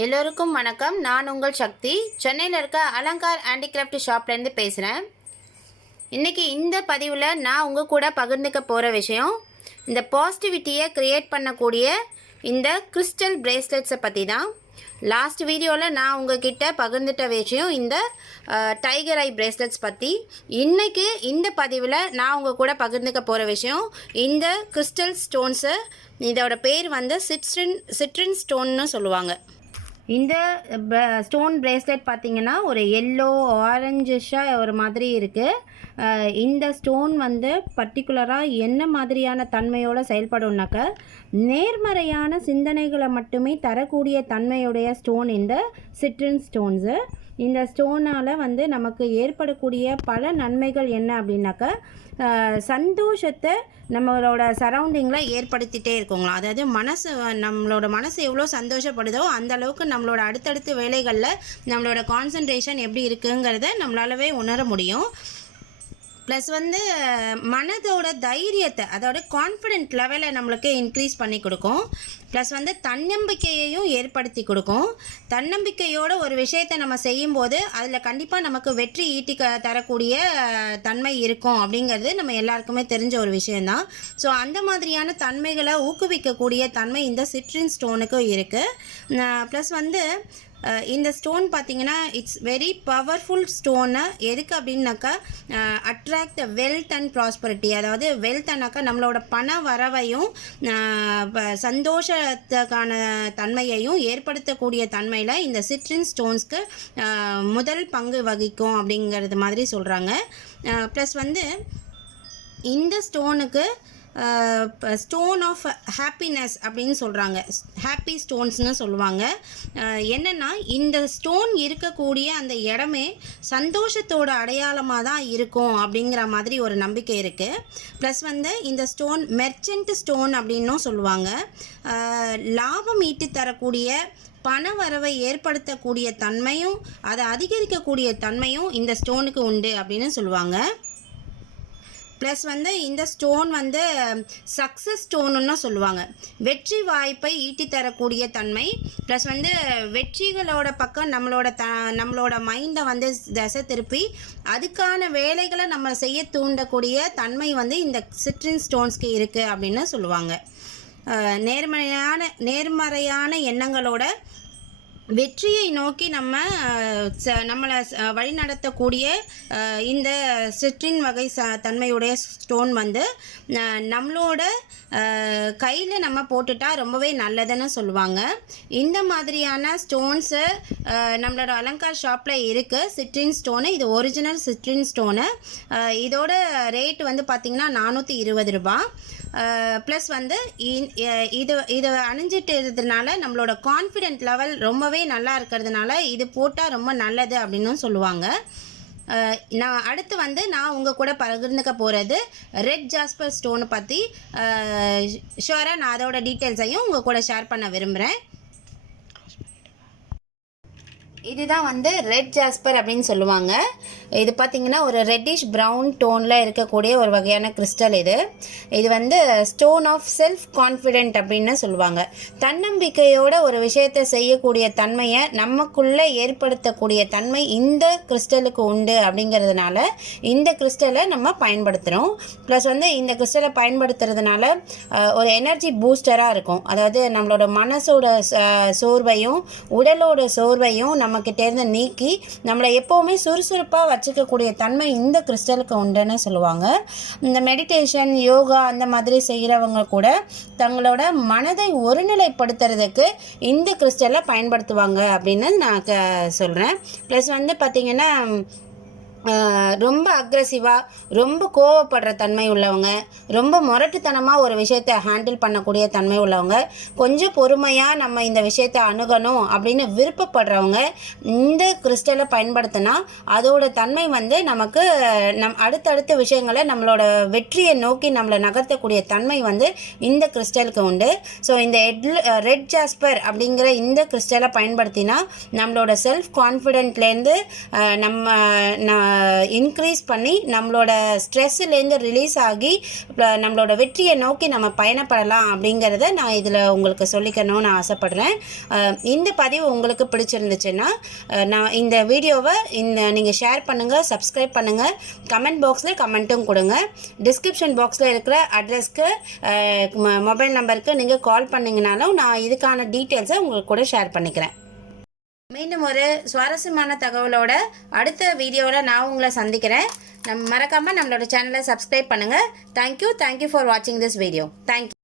எல்லோருக்கும் வணக்கம். நான் உங்கள் சக்தி. சென்னையில் இருக்க அலங்கார் ஹேண்டிகிராஃப்ட் ஷாப்லேருந்து பேசுகிறேன். இன்றைக்கி இந்த பதிவில் நான் உங்கள் கூட பகிர்ந்துக்க போகிற விஷயம் இந்த பாசிட்டிவிட்டியை க்ரியேட் பண்ணக்கூடிய இந்த கிறிஸ்டல் பிரேஸ்லெட்ஸை பற்றி தான். லாஸ்ட் வீடியோவில் நான் உங்ககிட்ட பகிர்ந்துட்ட விஷயம் இந்த டைகர் ஐ பிரேஸ்லெட்ஸ் பற்றி. இன்றைக்கி இந்த பதிவில் நான் உங்கள் கூட பகிர்ந்துக்க போகிற விஷயம் இந்த கிறிஸ்டல் ஸ்டோன்ஸு. இதோட பேர் வந்து சிட்ரின் ஸ்டோன்னு சொல்லுவாங்க. இந்த ஸ்டோன் பிரேஸ்லெட் பார்த்திங்கன்னா ஒரு எல்லோ ஆரஞ்சிஷாக ஒரு மாதிரி இருக்குது. இந்த ஸ்டோன் வந்து பர்டிகுலராக என்ன மாதிரியான தன்மையோடு செயல்படும்னாக்க நேர்மறையான சிந்தனைகளை மட்டுமே தரக்கூடிய தன்மையுடைய ஸ்டோன் இந்த சிட்ரின் ஸ்டோன்ஸு. இந்த ஸ்டோனால் வந்து நமக்கு ஏற்படக்கூடிய பல நன்மைகள் என்ன அப்படின்னாக்கா சந்தோஷத்தை நம்மளோட சரௌண்டிங்கில் ஏற்படுத்திகிட்டே இருக்கோங்களா. அதாவது நம்மளோட மனசு எவ்வளோ சந்தோஷப்படுதோ அந்த அளவுக்கு நம்மளோட அடுத்தடுத்த வேலைகளில் நம்மளோட கான்சன்ட்ரேஷன் எப்படி இருக்குங்கிறத நம்மளாலவே உணர முடியும். ப்ளஸ் வந்து மனதோட தைரியத்தை, அதோட கான்ஃபிடென்ட் லெவலை நம்மளுக்கு இன்க்ரீஸ் பண்ணி கொடுக்கும். ப்ளஸ் வந்து தன்னம்பிக்கையையும் ஏற்படுத்தி கொடுக்கும். தன்னம்பிக்கையோட ஒரு விஷயத்தை நம்ம செய்யும்போது அதில் கண்டிப்பாக நமக்கு வெற்றி ஈட்டி தரக்கூடிய தன்மை இருக்கும் அப்படிங்கிறது நம்ம எல்லாருக்குமே தெரிஞ்ச ஒரு விஷயந்தான். ஸோ அந்த மாதிரியான தன்மைகளை ஊக்குவிக்கக்கூடிய தன்மை இந்த சிட்ரின் ஸ்டோனுக்கும் இருக்குது. ப்ளஸ் வந்து இந்த ஸ்டோன் பார்த்திங்கன்னா இட்ஸ் வெரி பவர்ஃபுல் ஸ்டோனு. எதுக்கு அப்படின்னாக்கா attract the wealth and prosperity. அதாவது வெல்த்னாக்கா நம்மளோட பண வரவையும் சந்தோஷத்துக்கான தன்மையையும் ஏற்படுத்தக்கூடிய தன்மையில் இந்த சிட்ரின் ஸ்டோன்ஸ்க்கு முதல் பங்கு வகிக்கும் அப்படிங்கிறது மாதிரி சொல்கிறாங்க. ப்ளஸ் வந்து இந்த ஸ்டோனுக்கு ஸ்டோன் ஆஃப் ஹாப்பினஸ் அப்படின்னு சொல்கிறாங்க. ஹாப்பி ஸ்டோன்ஸ்னு சொல்லுவாங்க. என்னென்னா இந்த ஸ்டோன் இருக்கக்கூடிய அந்த இடமே சந்தோஷத்தோட அடையாளமாக தான் இருக்கும் அப்படிங்கிற மாதிரி ஒரு நம்பிக்கை இருக்குது. ப்ளஸ் வந்து இந்த ஸ்டோன் மெர்ச்சன்ட் ஸ்டோன் அப்படின்னும் சொல்லுவாங்க. லாபம் ஈட்டி தரக்கூடிய பண வரவை ஏற்படுத்தக்கூடிய தன்மையும் அதை அதிகரிக்கக்கூடிய தன்மையும் இந்த ஸ்டோனுக்கு உண்டு அப்படின்னு சொல்லுவாங்க. ப்ளஸ் வந்து இந்த ஸ்டோன் வந்து சக்ஸஸ் ஸ்டோனுன்னு சொல்லுவாங்க. வெற்றி வாய்ப்பை ஈட்டி தரக்கூடிய தன்மை. ப்ளஸ் வந்து வெற்றிகளோட பக்கம் நம்மளோட மைண்டை வந்து திசை திருப்பி அதுக்கான வேலைகளை நம்ம செய்ய தூண்டக்கூடிய தன்மை வந்து இந்த சிட்ரின் ஸ்டோன்ஸ்க்கு இருக்குது அப்படின்னு சொல்லுவாங்க. நேர்மறையான எண்ணங்களோட வெற்றியை நோக்கி நம்மளை வழிநடத்தக்கூடிய இந்த சிட்ரின் வகை தன்மையுடைய ஸ்டோன் வந்து நம்மளோட கையில் நம்ம போட்டுட்டா ரொம்பவே நல்லதுன்னு சொல்லுவாங்க. இந்த மாதிரியான ஸ்டோன்ஸு நம்மளோட அலங்கார் ஷாப்பில் இருக்குது. சிட்ரின் ஸ்டோனு, இது ஒரிஜினல் சிட்ரின் ஸ்டோனு. இதோட ரேட் வந்து பார்த்திங்கன்னா 420 ரூபா. ப்ளஸ் வந்து இது அணிஞ்சிட்டு இருக்கிறதுனால நம்மளோட கான்ஃபிடென்ட் லெவல் ரொம்பவே நல்லா இருக்கிறதுனால இது போட்டால் ரொம்ப நல்லது அப்படின்னு சொல்லுவாங்க. அடுத்து வந்து நான் உங்கள் கூட பகிர்ந்துக்க போகிறது ரெட் ஜாஸ்பர் ஸ்டோனை பற்றி. ஷுவராக நான் அதோட டீட்டெயில்ஸையும் உங்கள் கூட ஷேர் பண்ண விரும்புகிறேன். இதுதான் வந்து ரெட் ஜாஸ்பர் அப்படின்னு சொல்லுவாங்க. இது பார்த்திங்கன்னா ஒரு ரெட்டிஷ் ப்ரௌன் டோனில் இருக்கக்கூடிய ஒரு வகையான கிறிஸ்டல். இது வந்து ஸ்டோன் ஆஃப் செல்ஃப் கான்ஃபிடென்ட் அப்படின்னு சொல்லுவாங்க. தன்னம்பிக்கையோட ஒரு விஷயத்தை செய்யக்கூடிய தன்மையை நமக்குள்ளே ஏற்படுத்தக்கூடிய தன்மை இந்த கிறிஸ்டலுக்கு உண்டு அப்படிங்கிறதுனால இந்த கிறிஸ்டலை நம்ம பயன்படுத்துகிறோம். ப்ளஸ் வந்து இந்த கிறிஸ்டலை பயன்படுத்துறதுனால ஒரு எனர்ஜி பூஸ்டராக இருக்கும். அதாவது நம்மளோட மனசோட சோர்வையும் உடலோட சோர்வையும் நம்மக்கிட்டேருந்து நீக்கி நம்மளை எப்போவுமே சுறுசுறுப்பாக வச்சுக்கக்கூடிய தன்மை இந்த கிறிஸ்டலுக்கு உண்டுன்னு சொல்லுவாங்க. இந்த மெடிடேஷன், யோகா அந்த மாதிரி செய்கிறவங்க கூட தங்களோட மனதை ஒருநிலைப்படுத்துறதுக்கு இந்த கிறிஸ்டலை பயன்படுத்துவாங்க அப்படின்னு நான் சொல்கிறேன். ப்ளஸ் வந்து பார்த்திங்கன்னா ரொம்ப அக்ரெசிவாக, ரொம்ப கோவப்படுற தன்மை உள்ளவங்க, ரொம்ப முரட்டுத்தனமாக ஒரு விஷயத்தை ஹேண்டில் பண்ணக்கூடிய தன்மை உள்ளவங்க, கொஞ்சம் பொறுமையாக நம்ம இந்த விஷயத்தை அணுகணும் அப்படின்னு விருப்பப்படுறவங்க இந்த கிறிஸ்டலை பயன்படுத்தினா அதோட தன்மை வந்து நமக்கு அடுத்தடுத்த விஷயங்களை நம்மளோட வெற்றியை நோக்கி நம்மளை நகர்த்தக்கூடிய தன்மை வந்து இந்த கிறிஸ்டலுக்கு உண்டு. ஸோ இந்த ரெட் ஜாஸ்பர் அப்படிங்கிற இந்த கிறிஸ்டலை பயன்படுத்தினா நம்மளோட செல்ஃப் கான்ஃபிடென்ட்லேருந்து நம்ம இன்க்ரீஸ் பண்ணி நம்மளோட ஸ்ட்ரெஸ்ஸுலேருந்து ரிலீஸ் ஆகி நம்மளோட வெற்றியை நோக்கி நம்ம பயணப்படலாம் அப்படிங்கிறத நான் இதில் உங்களுக்கு சொல்லிக்கணும்னு ஆசைப்பட்றேன். இந்த பதிவு உங்களுக்கு பிடிச்சிருந்துச்சுன்னா நான் இந்த வீடியோவை நீங்கள் ஷேர் பண்ணுங்கள், சப்ஸ்கிரைப் பண்ணுங்கள், கமெண்ட் பாக்ஸில் கமெண்ட்டும் கொடுங்க. டிஸ்கிரிப்ஷன் பாக்ஸில் இருக்கிற அட்ரஸ்க்கு மொபைல் நம்பருக்கு நீங்கள் கால் பண்ணிங்கனாலும் நான் இதுக்கான டீட்டெயில்ஸை உங்களுக்கு கூட ஷேர் பண்ணிக்கிறேன். மீண்டும் ஒரு சுவாரஸ்யமான தகவலோட அடுத்த வீடியோவில் நான் உங்களை சந்திக்கிறேன். மறக்காமல் நம்மளோட சேனலை சப்ஸ்கிரைப் பண்ணுங்கள். தேங்க்யூ ஃபார் வாட்சிங் திஸ் வீடியோ. தேங்க்யூ.